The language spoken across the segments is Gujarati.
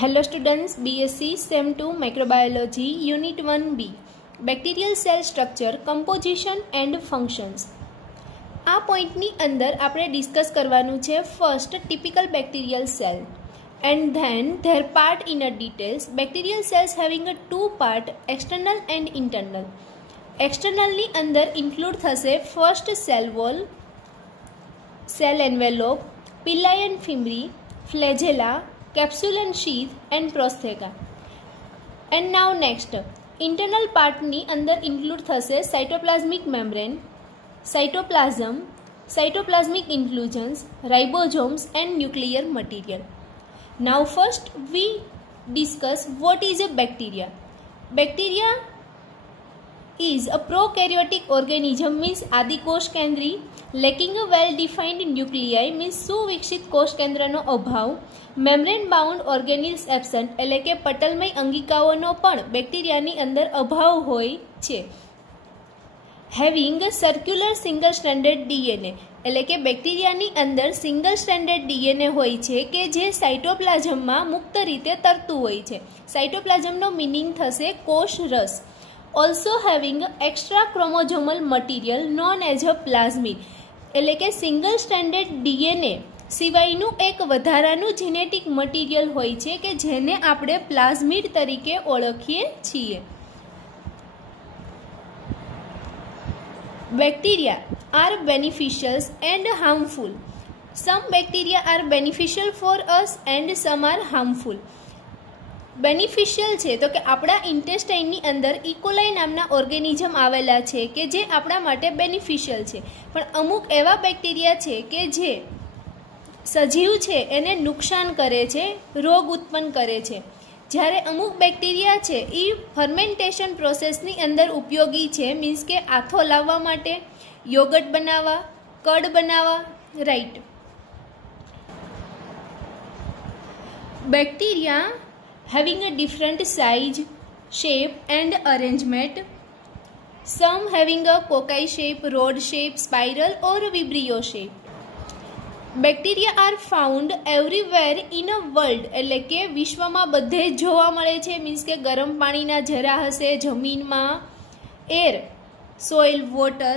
Hello students, BSc SEM 2 Microbiology Unit 1B Bacterial Cell Structure, Composition and Functions. આ પોઈન્ટની અંદર આપણે ડિસ્કસ કરવાનું છે first typical bacterial cell and then their part inner details. Bacterial cells having a two part, external and internal. External ની અંદર include થશે first cell wall, cell envelope, pili and fimbriae, flagella, capsule and sheath and prostheca. And now next, internal part ની અંદર include થશે cytoplasmic membrane, cytoplasm, cytoplasmic inclusions, ribosomes and nuclear material. Now first we discuss what is a bacteria. Bacteria is a prokaryotic organism means આદિકોષ કેન્દ્રી, lacking a well defined nuclei means સુવિકસિત કોષ કેન્દ્રનો અભાવ, membrane bound organelles absent એટલે કે પટલમય અંગિકાઓનો પણ બેક્ટેરિયાની અંદર અભાવ હોય છે. Having a circular single stranded DNA એટલે કે બેક્ટેરિયાની અંદર સિંગલ સ્ટ્રેન્ડેડ ડીએનએ હોય છે કે જે સાઇટોપ્લાઝમમાં મુક્ત રીતે તરતું હોય છે. સાઇટોપ્લાઝમનો મિનિંગ થશે કોષ રસ. Also having extra chromosomal material known as a plasmid એટલે કે સિંગલ સ્ટ્રેન્ડેડ ડીએનએ સિવાયનું એક વધારાનું જેનેટિક મટીરિયલ હોય છે કે જેને આપણે પ્લાઝમિડ તરીકે ઓળખીએ છીએ. Bacteria are beneficial and harmful. Some bacteria are beneficial for us and some are harmful. Beneficial છે તો કે આપણા ઇન્ટેસ્ટાઇનની અંદર ઇકોલાઈ નામના ઓર્ગેનિઝમ આવેલા છે કે જે આપણા માટે બેનિફિશિયલ છે, પણ અમુક એવા બેક્ટેરિયા છે કે જે સજીવ છે એને નુકસાન કરે છે, રોગ ઉત્પન્ન કરે છે. જ્યારે અમુક બેક્ટેરિયા છે એ ફર્મેન્ટેશન પ્રોસેસની અંદર ઉપયોગી છે, મીન્સ કે આથો લાવવા માટે, યોગર્ટ બનાવવા, કડ બનાવવા, right. Bacteria having a different size, shape and arrangement. Some having a cocci shape, rod shape, spiral or vibrio shape. Bacteria are found everywhere in a world એટલે કે વિશ્વમાં બધે જોવા મળે છે, મીન્સ કે ગરમ પાણીના ઝરા હશે, જમીનમાં, air, soil, water.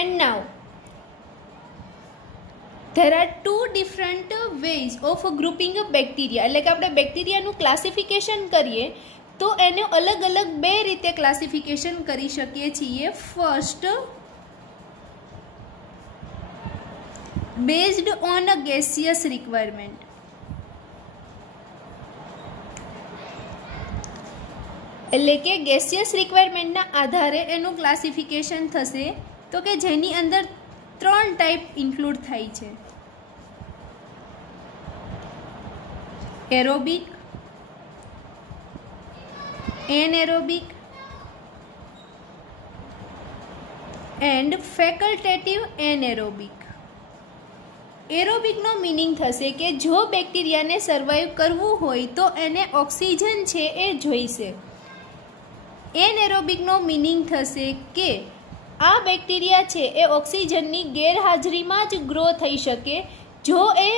And now there are two different ways of grouping a bacteria એટલે કે આપણે બેક્ટેરિયાનું ક્લાસિફિકેશન કરીએ તો એને અલગ અલગ બે રીતે ક્લાસિફિકેશન કરી શકીએ છીએ. First, based on a gaseous requirement. એટલે કે ગેસિયસ રિક્વાયરમેન્ટના આધારે એનું ક્લાસિફિકેશન થશે તો કે જેની અંદર ત્રણ ટાઈપ ઇન્ક્લુડ થાય છે: aerobic, anaerobic and facultative anaerobic. એરોબિકનો મિનિંગ થશે કે જો બેક્ટેરિયાને સર્વાઈવ કરવું હોય તો એને ઓક્સિજન છે એ જોઈશે. એનએરોબિકનો મિનિંગ થશે કે આ બેક્ટેરિયા છે એ ઓક્સિજનની ગેરહાજરીમાં જ ગ્રો થઈ શકે. જો એ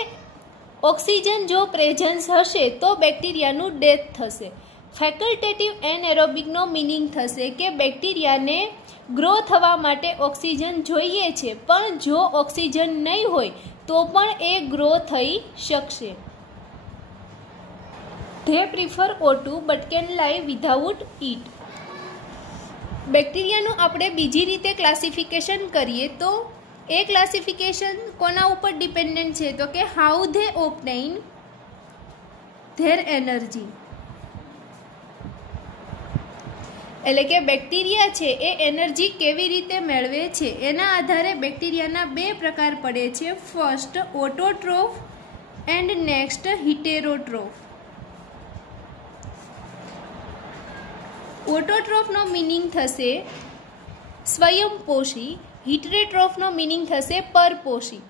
ઓક્સિજન જો પ્રેઝન્સ હશે તો બેક્ટેરિયાનું ડેથ થશે. ફેકલ્ટેટિવ એનએરોબિકનો મિનિંગ થશે કે બેક્ટેરિયાને ગ્રો થવા માટે ઓક્સિજન જોઈએ છે, પણ જો ઓક્સિજન નહીં હોય તો પણ એ ગ્રો થઈ શકશે. They prefer O2 but can live without it. બેક્ટેરિયાનું આપણે બીજી રીતે ક્લાસિફિકેશન કરીએ તો એ ક્લાસિફિકેશન કોના ઉપર ડિપેન્ડન્ટ છે તો કે હાઉ ધે ઓબ્ટેઇન ધેર એનર્જી. એટલે કે બેક્ટેરિયા છે એ એનર્જી કેવી રીતે મેળવે છે એના આધારે બેક્ટેરિયાના બે પ્રકાર પડે છે. First, autotroph and next heterotroph. ઓટોટ્રોફનો મિનિંગ થશે સ્વયંપોષી, હિટેરોટ્રોફનો મિનિંગ થશે પરપોષી.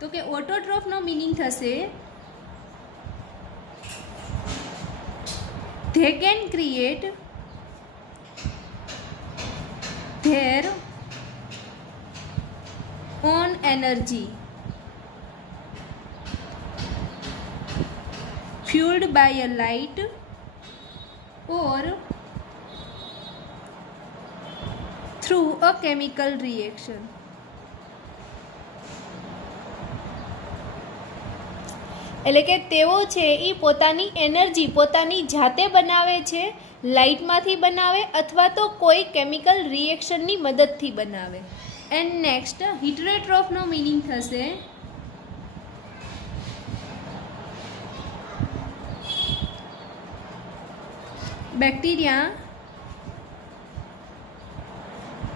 તો કે ઓટોટ્રોફનો મિનિંગ થશે they can create their own energy. fueled by a light or through a chemical reaction. એટલે કે તેઓ છે એ પોતાની એનર્જી પોતાની જાતે બનાવે છે, લાઇટમાંથી બનાવે અથવા તો કોઈ કેમિકલ રિએક્શનની મદદથી બનાવે. એન્ડ નેક્સ્ટ હિટરેટ્રોફનો મિનિંગ થશે bacteria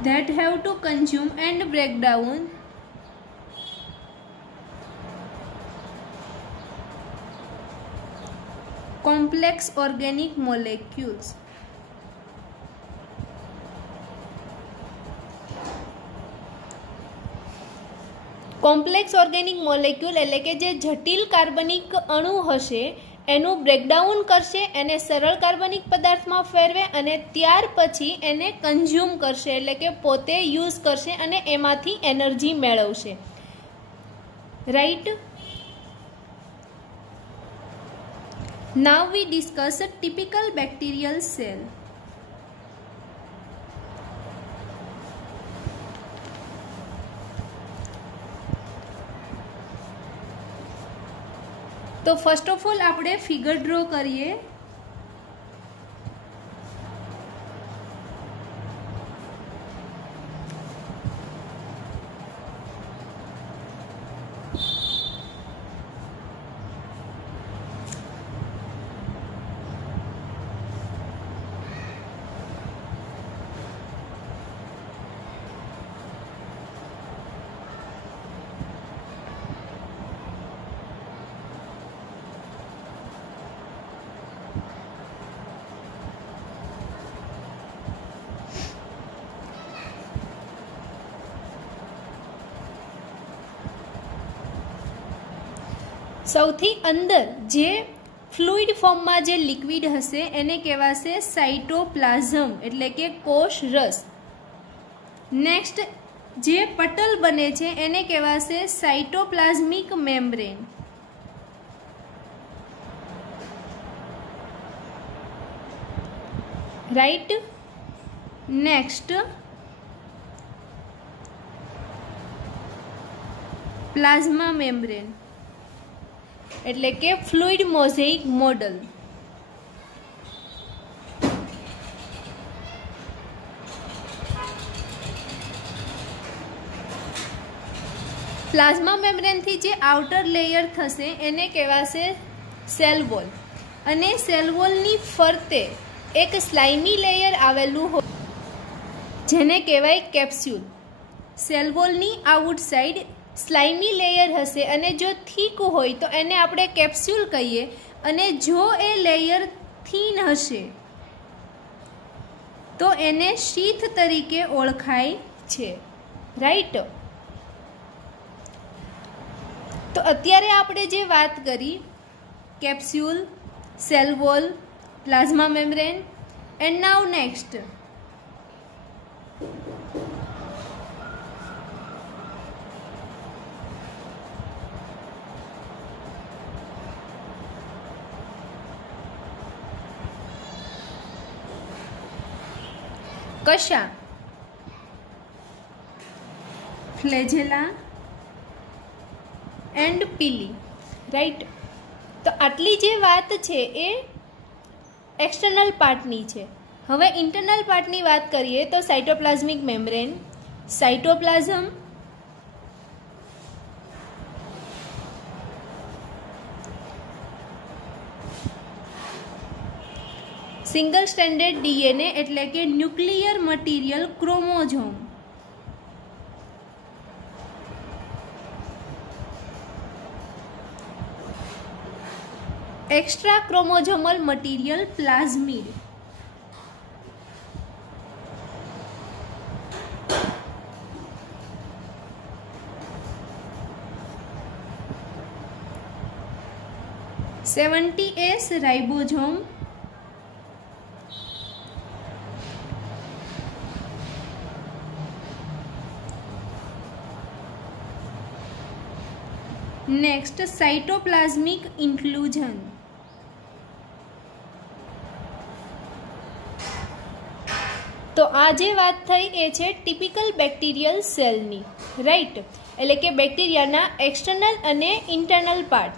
that have to consume and break down complex organic molecules. Complex organic molecule એટલે કે જે જટિલ કાર્બનિક અણુ હશે એનું બ્રેકડાઉન કરશે, એને સરળ કાર્બનિક પદાર્થમાં ફેરવે અને ત્યાર પછી એને કન્ઝ્યુમ કરશે એટલે કે પોતે યુઝ કરશે અને એમાંથી એનર્જી મેળવશે. રાઈટ. નાઉ વી ડિસ્કસ અ ટિપિકલ બેક્ટેરિયલ સેલ. તો ફર્સ્ટ ઓફ ઓલ આપણે ફિગર ડ્રો કરીએ. સૌથી અંદર જે ફ્લુઇડ ફોર્મમાં જે લિક્વિડ હશે એને કહેવાશે સાઇટોપ્લાઝમ એટલે કે કોષ રસ. નેક્સ્ટ જે પટલ બને છે એને કહેવાશે cytoplasmic membrane. Right. Next plasma membrane એટલે કે ફ્લુઇડ મોઝેઇક મોડલ. પ્લાઝમા મેમ્બ્રેનથી જે આઉટર લેયર થશે એને કહેવાશે સેલ વોલ અને સેલ વોલની ફરતે એક સ્લાઇમી લેયર આવેલું હોય જેને કહેવાય કેપ્સ્યુલ. સેલ વોલની આઉટસાઇડ સ્લાઇમી લેયર હશે અને જો થીક હોય તો એને આપણે કેપ્સ્યુલ કહીએ અને જો એ લેયર થીન હશે તો એને શીથ તરીકે ઓળખાય છે. રાઈટ. તો અત્યારે આપણે જે વાત કરી capsule, cell wall, plasma membrane and now next કશા, ફ્લેજેલા એન્ડ પીલી. રાઈટ. તો આટલી જે વાત છે એ એક્સટર્નલ પાર્ટની છે. હવે ઇન્ટરનલ પાર્ટની વાત કરીએ તો cytoplasmic membrane, cytoplasm, single stranded DNA એટલે કે nuclear material chromosome, extra chromosomal material plasmid, (70S) ribosome, next cytoplasmic inclusion, તો આ જે વાત થઈ એ છે ટિપિકલ બેક્ટેરિયલ સેલની, રાઈટ, એટલે કે બેક્ટેરિયાના એક્સટર્નલ અને ઇન્ટરનલ પાર્ટ.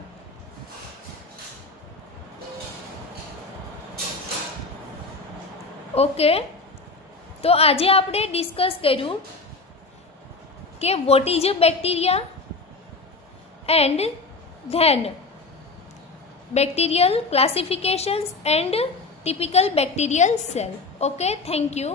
ઓકે, તો આજે આપણે ડિસ્કસ કર્યું કે what is a bacteria and then bacterial classifications and typical bacterial cell. Okay, thank you.